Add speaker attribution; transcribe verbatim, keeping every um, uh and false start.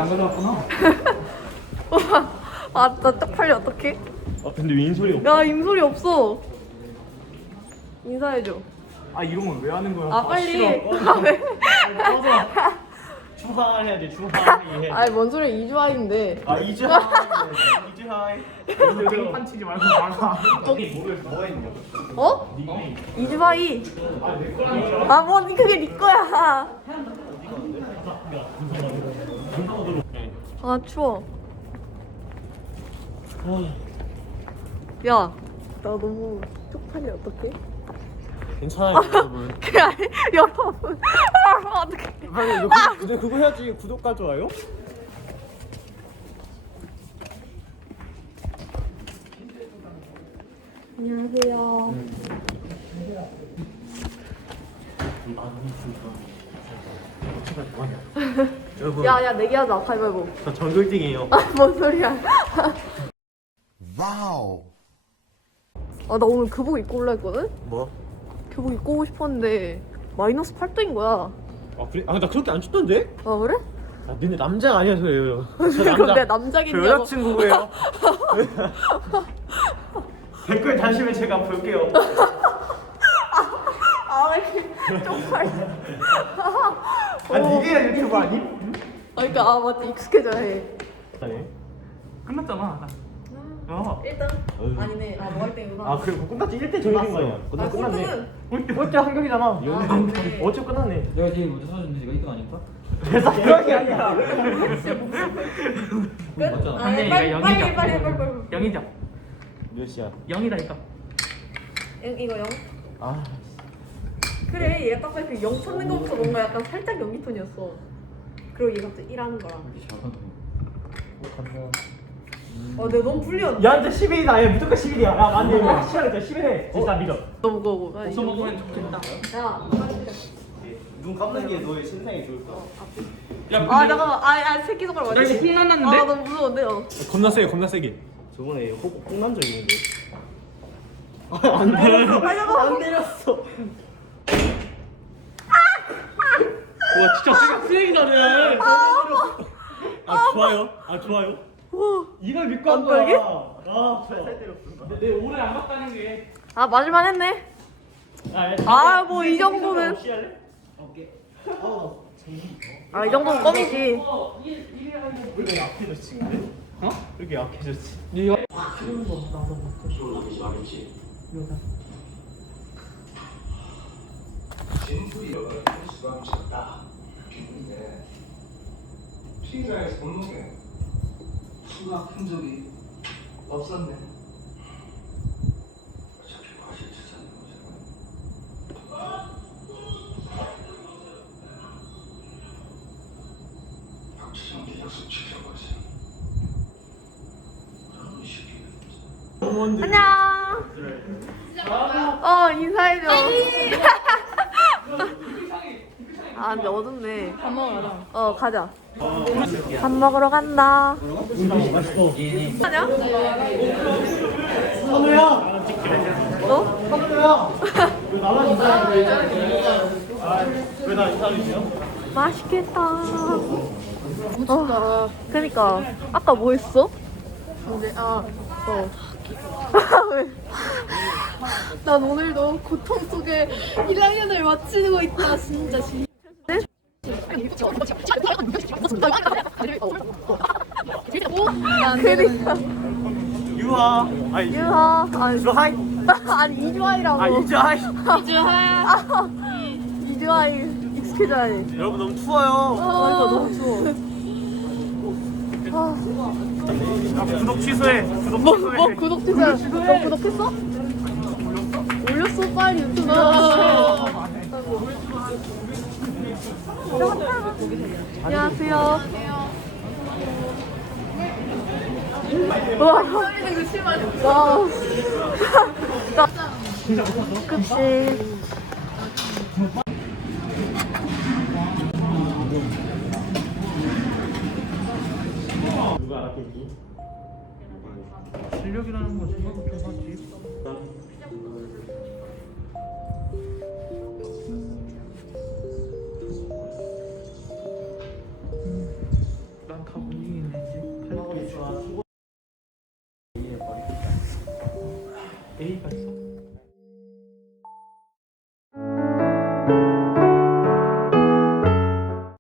Speaker 1: 안 가져왔구나.
Speaker 2: 아, 나 쪽팔려 어떡해?
Speaker 3: 아 근데 왜 인소리 없어?
Speaker 2: 야, 임소리 없어. 인사해줘.
Speaker 1: 아 이런 건 왜 하는 거야?
Speaker 2: 아, 빨리.
Speaker 3: 싫어.
Speaker 2: 아, 왜?
Speaker 3: 주하해야 돼 주하해.
Speaker 2: 아니, 뭔 소리야, 이주아인데.
Speaker 3: 아 이주하이 이주하이.
Speaker 1: 여기 판치지 말고 말아.
Speaker 2: 어? 이주아이. 아, 뭐, 그게 네 거야. 아, 추워. 야, 나 너무 쪽팔려, 어떡해?
Speaker 3: 괜찮아요 여러분.
Speaker 2: 그게 아니, 여러분. 아, 어떡해.
Speaker 3: 아니 너 그, 근데 그거 해야지. 구독과 좋아요.
Speaker 2: 안녕하세요.
Speaker 3: 여러분
Speaker 2: 야, 야, 내기하자, 가위바위보.
Speaker 3: 저 전글등이에요.
Speaker 2: 아, 뭔 소리야.
Speaker 4: 와우.
Speaker 2: 아, 나 오늘 교복 입고 올라 했거든?
Speaker 3: 뭐?
Speaker 2: 교복 입고 오고 싶었는데 마이너스 팔 도인 거야.
Speaker 3: 아 그래? 아 나 그렇게 안 춥던데?
Speaker 2: 아, 그래?
Speaker 3: 아 근데 남자가 아니어서 그래요. 저
Speaker 2: 그럼 내가
Speaker 3: 저
Speaker 2: 남자겠냐고.
Speaker 3: 여자친구예요. 댓글 다시면 제가 볼게요.
Speaker 2: 아, 왜 이렇게 쪽팔려.
Speaker 3: 아 니게 유튜브 아니?
Speaker 2: 아, 그러니까, 아, 맞지. 익숙해져야 해.
Speaker 3: 아니.
Speaker 1: 끝났잖아. 어.
Speaker 2: 일 등?
Speaker 3: 어휴.
Speaker 2: 아니네. 아, 너 일 등이구나.
Speaker 3: 아 그래 끝났지. 일 대 정해진 거 아니야?
Speaker 2: 아,
Speaker 3: 끝났 끝났네.
Speaker 2: 꼴등은?
Speaker 3: 꼴대 한 경기잖아.
Speaker 2: 아, 그래.
Speaker 3: 어차피 끝났네.
Speaker 1: 내가 제일 먼저 사줬는데 이거 일 등 아닐까?
Speaker 3: 그래서 그런 게 아니야.
Speaker 2: 끝?
Speaker 1: 맞잖아.
Speaker 2: 아,
Speaker 1: 근데
Speaker 2: 빨리,
Speaker 1: 이거
Speaker 2: 빨리,
Speaker 1: 영이죠.
Speaker 2: 빨리, 빨리, 빨리.
Speaker 1: 영이죠.
Speaker 3: 몇 시야?
Speaker 1: 영이다니까.
Speaker 2: 영, 이거 영?
Speaker 3: 아.
Speaker 2: 그래, 얘가 딱 그 영 찾는 것부터 뭔가 약간 살짝 연기 톤이었어. 그리고 얘가 갑자기 일 하는 거야. 아, 내가 너무 불리한데?
Speaker 3: 야, 진짜 십일이다. 아니야, 무조건 십일이야. 야, 맞네. 시간이 십일 해. 진짜 믿어.
Speaker 2: 너무 무거워. 아,
Speaker 1: 옥수 먹으면 좋겠다.
Speaker 2: 야,
Speaker 3: 눈 감는 게 너의 신상에 좋을까?
Speaker 1: 야,
Speaker 2: 아, 잠깐만. 아, 아, 새끼 손가락
Speaker 1: 나
Speaker 2: 맞지?
Speaker 1: 이거 콩 났는데?
Speaker 2: 아, 너무 무서운데? 어.
Speaker 3: 겁나 세게, 겁나 세게. 저번에 혹, 홍남자 있는데. 아, 안 때렸어. 안 때렸어.
Speaker 1: 와 진짜 쓰레기 쓰레기 나네.
Speaker 3: 아, 좋아요. 아, 좋아요. 이걸 믿고 한 거야.
Speaker 2: 깜빡이?
Speaker 3: 아, 좋아.
Speaker 1: 근데 내 오래 안 갔다는 게.
Speaker 2: 아, 맞을만 했네. 아, 뭐 이 정도는. 아, 이 정도는 껌이지.
Speaker 1: 어, 일 일에 하는
Speaker 3: 왜 이렇게 약해졌지, 근데?
Speaker 1: 어?
Speaker 3: 왜 이렇게 약해졌지?
Speaker 1: 네가
Speaker 5: 피해자의 손목에 수납 흔적이 없었네. 어차피 과실 치사는 거잖아. 박지성 계약서 지켜보세요. 그런 식이.
Speaker 2: 안녕. 어, 인사해줘. 아, 근데 어둡네. 밥 먹으러 가자. 어, 가자. 밥 먹으러 간다. 하냐?
Speaker 3: 선우야!
Speaker 2: 어?
Speaker 3: 선우야! 왜 나만 인사해주세요? 왜 나 인사해주세요?
Speaker 2: 맛있겠다. 어, 그니까. 아까 뭐 했어? 근데, 아, 어. 왜?
Speaker 6: 난 오늘도 고통 속에 일 학년을 마치고 있다. 진짜 진.
Speaker 2: 네? 그니까.
Speaker 3: 유하! 아니,
Speaker 2: 유하. 아니,
Speaker 3: 주하이!
Speaker 2: 아니, 이주아이라고.
Speaker 3: 아, 이주하이!
Speaker 6: 이주하야.
Speaker 2: 이주아이 익숙해져야 돼.
Speaker 3: 여러분 너무 추워요.
Speaker 2: 맞아, 너무 추워. 아,
Speaker 3: 아, 구독 취소해. 구독
Speaker 2: 뭐,
Speaker 3: 취소해.
Speaker 2: 뭐 구독 취소? 너 구독했어? 올렸어, 빨리 유튜브. 안녕하세요. 와, 와. 급식.
Speaker 3: 누가 알았겠니?
Speaker 1: 실력이라는 건 생각 좀 하지. 난 다 A가 있어.